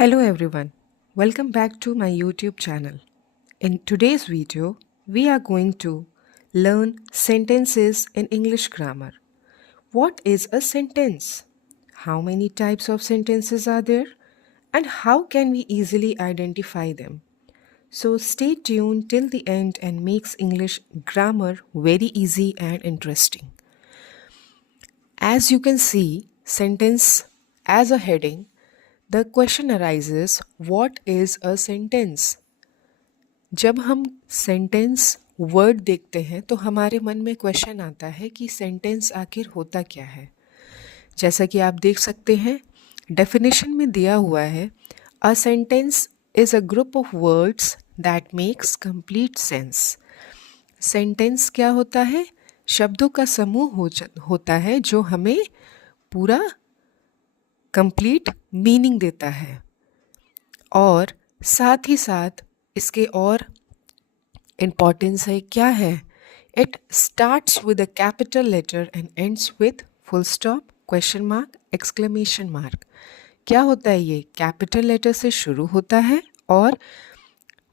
Hello everyone, welcome back to my YouTube channel. In today's video, we are going to learn sentences in English grammar. What is a sentence? How many types of sentences are there? And how can we easily identify them? So stay tuned till the end and makes English grammar very easy and interesting. As you can see, sentence as a heading, the question arises, what is a sentence? जब हम sentence word देखते हैं तो हमारे मन में question आता है कि सेंटेंस आखिर होता क्या है। जैसा कि आप देख सकते हैं डेफिनेशन में दिया हुआ है, a sentence is a group of words that makes complete sense. Sentence क्या होता है? शब्दों का समूह होता है जो हमें पूरा कंप्लीट मीनिंग देता है। और साथ ही साथ इसके और इम्पॉर्टेंस है क्या है? It starts with a capital letter and ends with full stop, question mark, exclamation mark. क्या होता है ये? कैपिटल लेटर से शुरू होता है और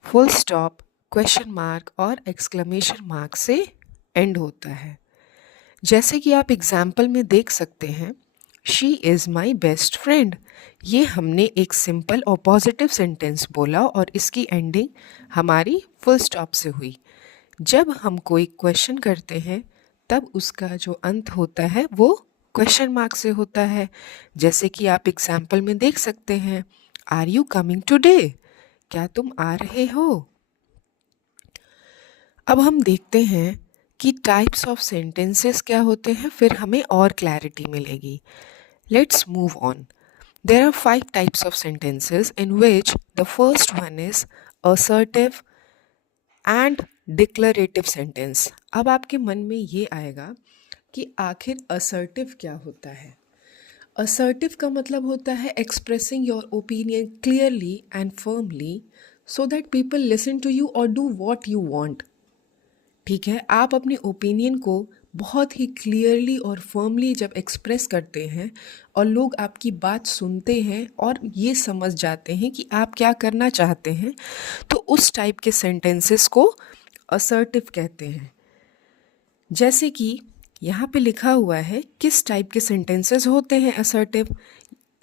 फुल स्टॉप, क्वेश्चन मार्क और एक्सक्लेमेशन मार्क से एंड होता है। जैसे कि आप एग्जाम्पल में देख सकते हैं, she is my best friend. ये हमने एक सिंपल और पॉजिटिव सेंटेंस बोला और इसकी एंडिंग हमारी फुल स्टॉप से हुई। जब हम कोई क्वेश्चन करते हैं तब उसका जो अंत होता है वो क्वेश्चन मार्क से होता है। जैसे कि आप एग्जाम्पल में देख सकते हैं, आर यू कमिंग टुडे? क्या तुम आ रहे हो? अब हम देखते हैं कि टाइप्स ऑफ सेंटेंसेस क्या होते हैं, फिर हमें और क्लैरिटी मिलेगी। Let's move on. There are 5 types of sentences in which the first one is assertive and declarative sentence. अब आपके मन में ये आएगा कि आखिर assertive क्या होता है? Assertive का मतलब होता है expressing your opinion clearly and firmly so that people listen to you or do what you want. ठीक है, आप अपने ओपिनियन को बहुत ही क्लियरली और फर्मली जब एक्सप्रेस करते हैं और लोग आपकी बात सुनते हैं और ये समझ जाते हैं कि आप क्या करना चाहते हैं, तो उस टाइप के सेंटेंसेस को असर्टिव कहते हैं। जैसे कि यहाँ पे लिखा हुआ है किस टाइप के सेंटेंसेस होते हैं असर्टिव।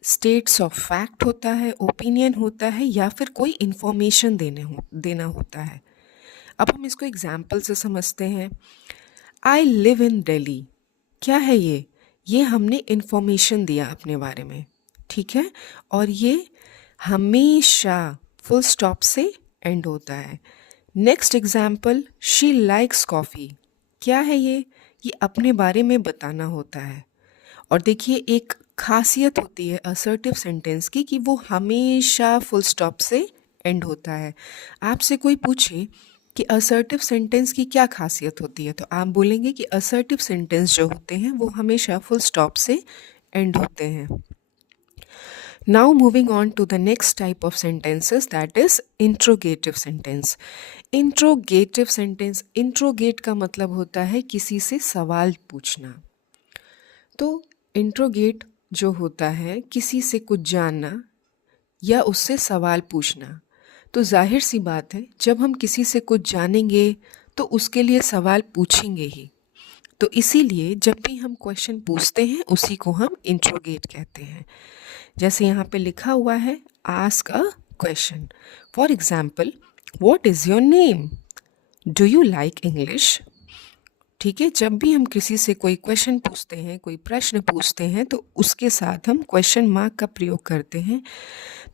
स्टेट्स ऑफ फैक्ट होता है, ओपिनियन होता है या फिर कोई इंफॉर्मेशन देना होता है। अब हम इसको एग्जाम्पल से समझते हैं। I live in Delhi. क्या है ये? ये हमने इंफॉर्मेशन दिया अपने बारे में, ठीक है, और ये हमेशा फुल स्टॉप से एंड होता है। Next example, she likes coffee. क्या है ये? ये अपने बारे में बताना होता है। और देखिए एक खासियत होती है असर्टिव सेंटेंस की कि वो हमेशा फुल स्टॉप से एंड होता है। आपसे कोई पूछे कि असर्टिव सेंटेंस की क्या खासियत होती है, तो आप बोलेंगे कि असर्टिव सेंटेंस जो होते हैं वो हमेशा फुल स्टॉप से एंड होते हैं। Now moving on to the next type of sentences, that is interrogative sentence. Interrogative sentence, interrogate का मतलब होता है किसी से सवाल पूछना। तो इंट्रोगेट जो होता है किसी से कुछ जानना या उससे सवाल पूछना। तो जाहिर सी बात है जब हम किसी से कुछ जानेंगे तो उसके लिए सवाल पूछेंगे ही। तो इसीलिए जब भी हम क्वेश्चन पूछते हैं उसी को हम इंट्रोगेट कहते हैं। जैसे यहाँ पे लिखा हुआ है, ask a question. For example, what is your name? Do you like English? ठीक है, जब भी हम किसी से कोई क्वेश्चन पूछते हैं, कोई प्रश्न पूछते हैं, तो उसके साथ हम क्वेश्चन मार्क का प्रयोग करते हैं।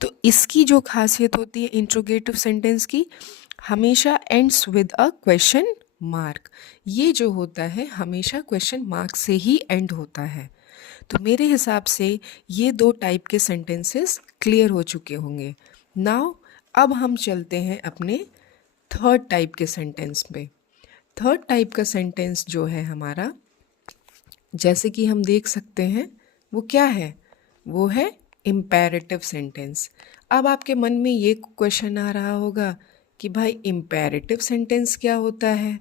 तो इसकी जो खासियत होती है इंट्रोगेटिव सेंटेंस की, हमेशा ends with a question mark. ये जो होता है हमेशा क्वेश्चन मार्क से ही एंड होता है। तो मेरे हिसाब से ये 2 टाइप के सेंटेंसेस क्लियर हो चुके होंगे। नाउ अब हम चलते हैं अपने थर्ड टाइप के सेंटेंस पे। थर्ड टाइप का सेंटेंस जो है हमारा, जैसे कि हम देख सकते हैं, वो क्या है? वो है इम्पेरेटिव सेंटेंस। अब आपके मन में ये क्वेश्चन आ रहा होगा कि भाई इम्पेरेटिव सेंटेंस क्या होता है?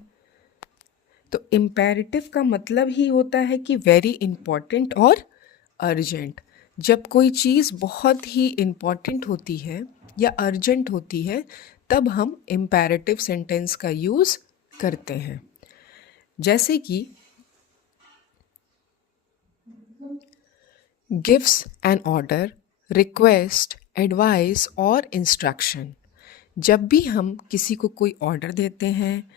तो इम्पेरेटिव का मतलब ही होता है कि वेरी इम्पॉर्टेंट और अर्जेंट। जब कोई चीज़ बहुत ही इम्पॉर्टेंट होती है या अर्जेंट होती है तब हम इम्पेरेटिव सेंटेंस का यूज़ करते हैं, जैसे कि gives an order, request, advice और इंस्ट्रक्शन। जब भी हम किसी को कोई ऑर्डर देते हैं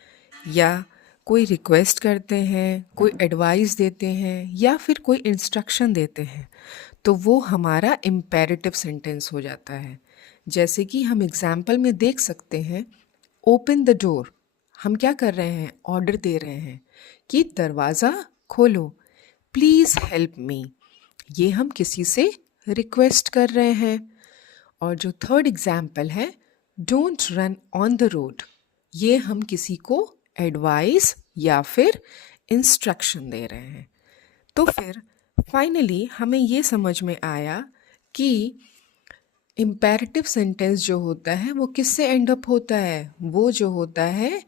या कोई रिक्वेस्ट करते हैं, कोई एडवाइस देते हैं या फिर कोई इंस्ट्रक्शन देते हैं तो वो हमारा इम्पेरेटिव सेंटेंस हो जाता है। जैसे कि हम एग्जाम्पल में देख सकते हैं, ओपन द डोर। हम क्या कर रहे हैं? ऑर्डर दे रहे हैं कि दरवाज़ा खोलो। प्लीज़ हेल्प मी, ये हम किसी से रिक्वेस्ट कर रहे हैं। और जो थर्ड एग्जाम्पल है, don't run on the road, ये हम किसी को एडवाइस या फिर इंस्ट्रक्शन दे रहे हैं। तो फिर फाइनली हमें ये समझ में आया कि इम्पेरेटिव सेंटेंस जो होता है वो किससे एंड अप होता है? वो जो होता है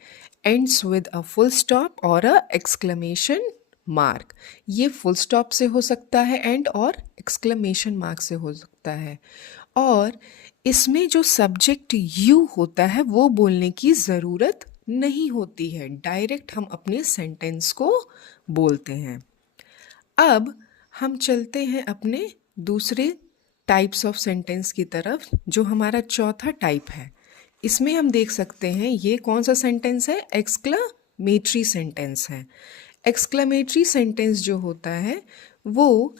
ends with a full stop और अ एक्सक्लेमेशन मार्क। ये फुल स्टॉप से हो सकता है एंड, और एक्सक्लेमेशन मार्क से हो सकता है। और इसमें जो सब्जेक्ट यू होता है वो बोलने की ज़रूरत नहीं होती है, डायरेक्ट हम अपने सेंटेंस को बोलते हैं। अब हम चलते हैं अपने दूसरे टाइप्स ऑफ सेंटेंस की तरफ, जो हमारा चौथा टाइप है। इसमें हम देख सकते हैं ये कौन सा सेंटेंस है? एक्सक्लेमेटरी सेंटेंस है। एक्सक्लेमेटरी सेंटेंस जो होता है वो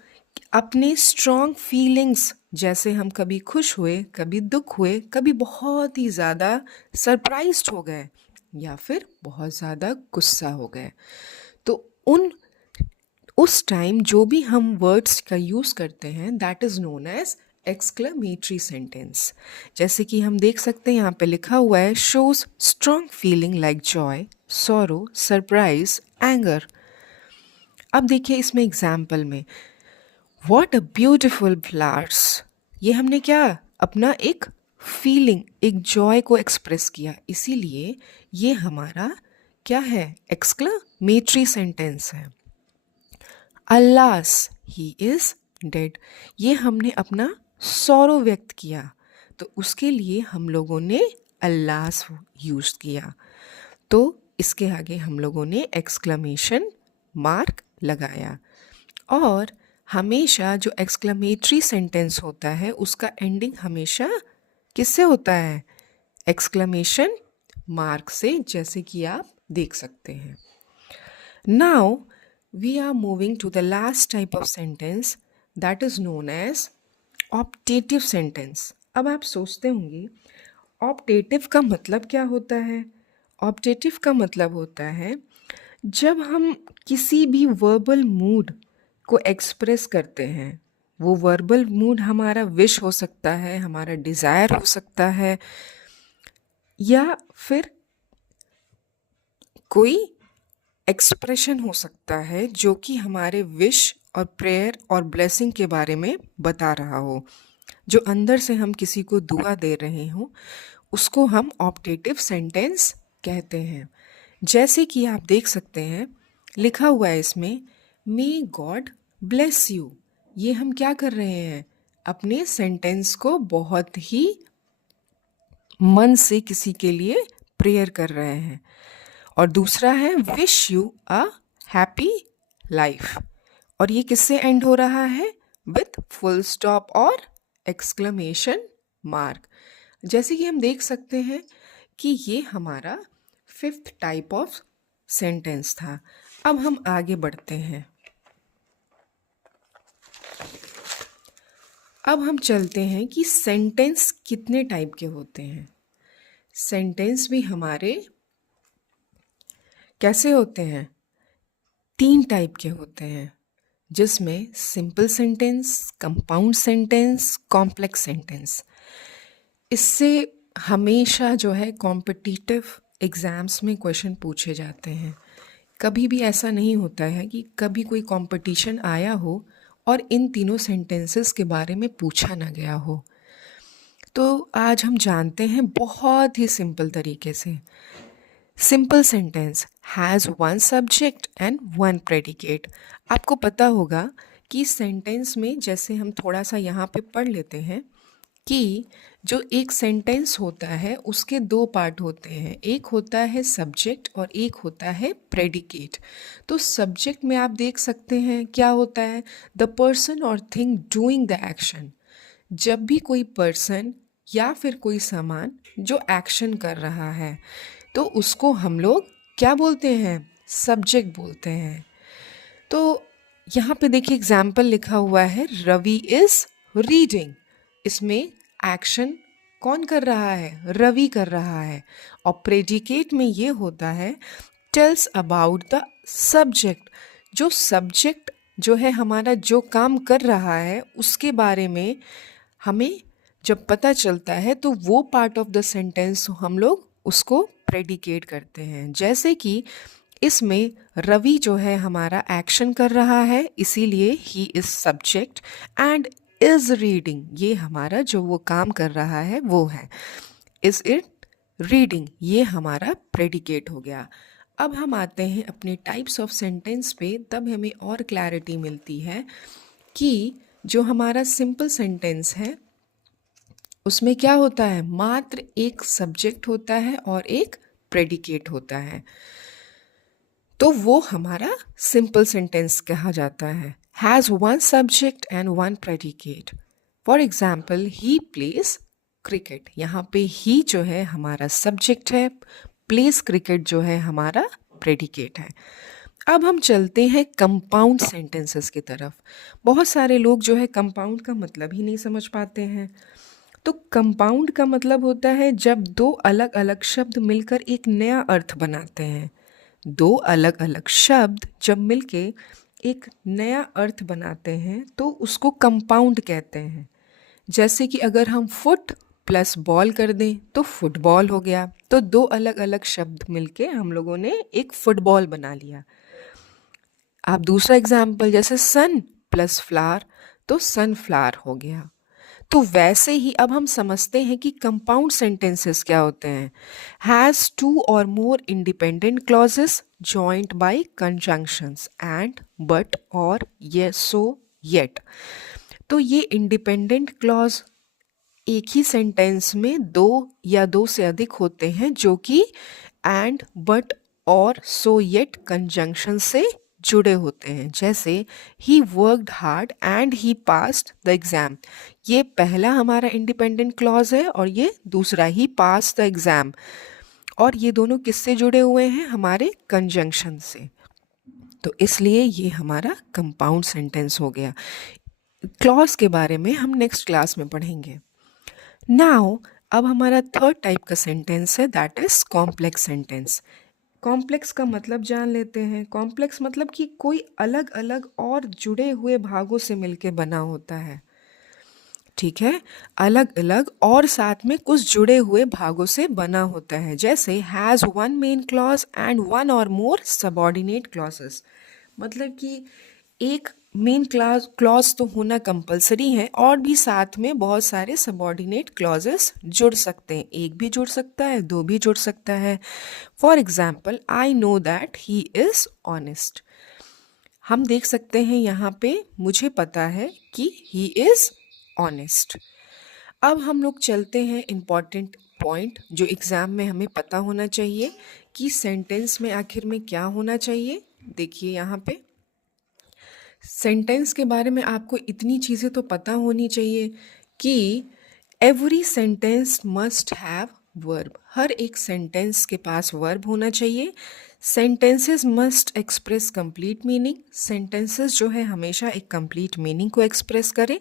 अपने स्ट्रॉन्ग फीलिंग्स, जैसे हम कभी खुश हुए, कभी दुख हुए, कभी बहुत ही ज़्यादा सरप्राइज्ड हो गए या फिर बहुत ज़्यादा गुस्सा हो गए, तो उस टाइम जो भी हम वर्ड्स का यूज़ करते हैं that is known as exclamatory sentence. जैसे कि हम देख सकते हैं यहाँ पे लिखा हुआ है, shows strong feeling like Joy, sorrow, surprise, anger. अब देखिए इसमें एग्जाम्पल में, व्हाट अ ब्यूटिफुल फ्लावर्स, ये हमने क्या अपना एक फीलिंग, एक जॉय को एक्सप्रेस किया, इसीलिए ये हमारा क्या है? एक्सक्लेमेटरी सेंटेंस है। अल्लास ही इज़ डेड, ये हमने अपना सौरो व्यक्त किया तो उसके लिए हम लोगों ने अल्लास यूज़ किया, तो इसके आगे हम लोगों ने एक्सक्लेमेशन मार्क लगाया। और हमेशा जो एक्सक्लेमेटरी सेंटेंस होता है उसका एंडिंग हमेशा किससे होता है? एक्सक्लेमेशन मार्क से, जैसे कि आप देख सकते हैं। Now we are moving to the last type of sentence that is known as optative sentence। अब आप सोचते होंगे optative का मतलब क्या होता है? optative का मतलब होता है जब हम किसी भी वर्बल मूड को एक्सप्रेस करते हैं। वो वर्बल मूड हमारा विश हो सकता है, हमारा डिज़ायर हो सकता है, या फिर कोई एक्सप्रेशन हो सकता है जो कि हमारे विश और प्रेयर और ब्लेसिंग के बारे में बता रहा हो, जो अंदर से हम किसी को दुआ दे रहे हों, उसको हम ऑप्टेटिव सेंटेंस कहते हैं। जैसे कि आप देख सकते हैं लिखा हुआ है इसमें, मे गॉड ब्लेस यू, ये हम क्या कर रहे हैं? अपने सेंटेंस को बहुत ही मन से किसी के लिए प्रेयर कर रहे हैं। और दूसरा है wish you a happy life, और ये किससे एंड हो रहा है? विथ फुल स्टॉप और एक्सक्लेमेशन मार्क। जैसे कि हम देख सकते हैं कि ये हमारा फिफ्थ टाइप ऑफ सेंटेंस था। अब हम आगे बढ़ते हैं। अब हम चलते हैं कि सेंटेंस कितने टाइप के होते हैं। सेंटेंस भी हमारे कैसे होते हैं? 3 टाइप के होते हैं, जिसमें simple sentence, compound sentence, complex sentence. इससे हमेशा जो है कॉम्पिटिटिव एग्ज़ाम्स में क्वेश्चन पूछे जाते हैं। कभी भी ऐसा नहीं होता है कि कभी कोई कंपटीशन आया हो और इन तीनों सेंटेंसेस के बारे में पूछा ना गया हो। तो आज हम जानते हैं बहुत ही सिंपल तरीके से। Simple sentence has one subject and one predicate. आपको पता होगा कि सेंटेंस में जैसे हम थोड़ा सा यहाँ पे पढ़ लेते हैं कि जो एक सेंटेंस होता है उसके दो पार्ट होते हैं, एक होता है सब्जेक्ट और एक होता है प्रेडिकेट। तो सब्जेक्ट में आप देख सकते हैं क्या होता है, द पर्सन और थिंग डूइंग द एक्शन। जब भी कोई पर्सन या फिर कोई सामान जो एक्शन कर रहा है तो उसको हम लोग क्या बोलते हैं, सब्जेक्ट बोलते हैं। तो यहाँ पे देखिए एग्जाम्पल लिखा हुआ है, रवि इज रीडिंग। इसमें एक्शन कौन कर रहा है, रवि कर रहा है। और प्रेडिकेट में ये होता है टेल्स अबाउट द सब्जेक्ट। जो सब्जेक्ट जो है हमारा जो काम कर रहा है उसके बारे में हमें जब पता चलता है तो वो पार्ट ऑफ द सेंटेंस हम लोग उसको प्रेडिकेट करते हैं। जैसे कि इसमें रवि जो है हमारा एक्शन कर रहा है, इसीलिए he is subject, and is reading ये हमारा जो वो काम कर रहा है वो है। इज इट रीडिंग ये हमारा प्रेडिकेट हो गया। अब हम आते हैं अपने टाइप्स ऑफ सेंटेंस पे, तब हमें और क्लैरिटी मिलती है कि जो हमारा सिंपल सेंटेंस है उसमें क्या होता है, मात्र एक सब्जेक्ट होता है और एक प्रेडिकेट होता है। तो वो हमारा सिंपल सेंटेंस कहा जाता है। Has one subject and one predicate. For example he place cricket. यहाँ पे ही जो है हमारा सब्जेक्ट है, प्लेस क्रिकेट जो है हमारा प्रेडिकेट है। अब हम चलते हैं कंपाउंड सेंटेंसेस की तरफ। बहुत सारे लोग जो है कंपाउंड का मतलब ही नहीं समझ पाते हैं। तो कंपाउंड का मतलब होता है जब दो अलग अलग शब्द मिलकर एक नया अर्थ बनाते हैं। दो अलग अलग शब्द जब मिलके एक नया अर्थ बनाते हैं तो उसको कंपाउंड कहते हैं। जैसे कि अगर हम फुट प्लस बॉल कर दें तो फुटबॉल हो गया। तो दो अलग अलग शब्द मिलके हम लोगों ने एक फुटबॉल बना लिया। आप दूसरा एग्जाम्पल जैसे सन प्लस फ्लावर तो सनफ्लावर हो गया। तो वैसे ही अब हम समझते हैं कि कंपाउंड सेंटेंसेस क्या होते हैं। हैज़ टू और more independent clauses joint by conjunctions and but और ये सो येट। तो ये इंडिपेंडेंट क्लॉज एक ही सेंटेंस में दो या दो से अधिक होते हैं जो कि एंड बट और सो येट कंजंक्शन से जुड़े होते हैं। जैसे he worked hard and he passed the exam. ये पहला हमारा इंडिपेंडेंट क्लॉज है और ये दूसरा ही पास द एग्ज़ाम। और ये दोनों किससे जुड़े हुए हैं, हमारे कंजंक्शन से। तो इसलिए ये हमारा कंपाउंड सेंटेंस हो गया। क्लॉज के बारे में हम नेक्स्ट क्लास में पढ़ेंगे। नाउ अब हमारा थर्ड टाइप का सेंटेंस है, that is complex sentence. Complex का मतलब जान लेते हैं। कॉम्प्लेक्स मतलब कि कोई अलग अलग और जुड़े हुए भागों से मिलके बना होता है। ठीक है, अलग अलग और साथ में कुछ जुड़े हुए भागों से बना होता है। जैसे has one main clause and one और मोर सबऑर्डिनेट क्लॉजेस। मतलब कि एक मेन क्लॉज तो होना कंपलसरी है और भी साथ में बहुत सारे सबऑर्डिनेट क्लॉजेस जुड़ सकते हैं। एक भी जुड़ सकता है, दो भी जुड़ सकता है। For example I know that he is honest. हम देख सकते हैं यहाँ पे मुझे पता है कि ही इज़ ऑनेस्ट। अब हम लोग चलते हैं इम्पॉर्टेंट पॉइंट जो एग्ज़ाम में हमें पता होना चाहिए कि सेंटेंस में आखिर में क्या होना चाहिए। देखिए यहाँ पे सेंटेंस के बारे में आपको इतनी चीज़ें तो पता होनी चाहिए कि every sentence must have verb. हर एक सेंटेंस के पास वर्ब होना चाहिए। Sentences must express complete meaning. Sentences जो है हमेशा एक कंप्लीट मीनिंग को एक्सप्रेस करें।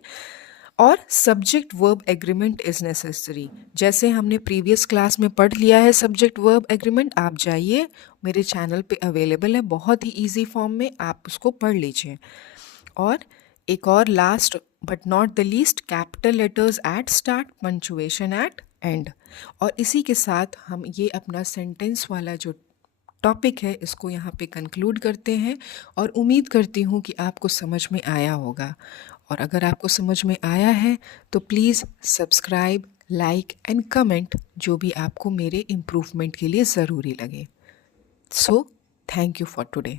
और subject verb agreement is necessary. जैसे हमने प्रीवियस क्लास में पढ़ लिया है सब्जेक्ट वर्ब एग्रीमेंट, आप जाइए मेरे चैनल पे अवेलेबल है, बहुत ही इजी फॉर्म में आप उसको पढ़ लीजिए। और एक और last but not the least, capital letters at start, punctuation at end. और इसी के साथ हम ये अपना सेंटेंस वाला जो टॉपिक है इसको यहाँ पे कंक्लूड करते हैं और उम्मीद करती हूँ कि आपको समझ में आया होगा। और अगर आपको समझ में आया है तो please subscribe, like and comment जो भी आपको मेरे इम्प्रूवमेंट के लिए ज़रूरी लगे। So thank you for today.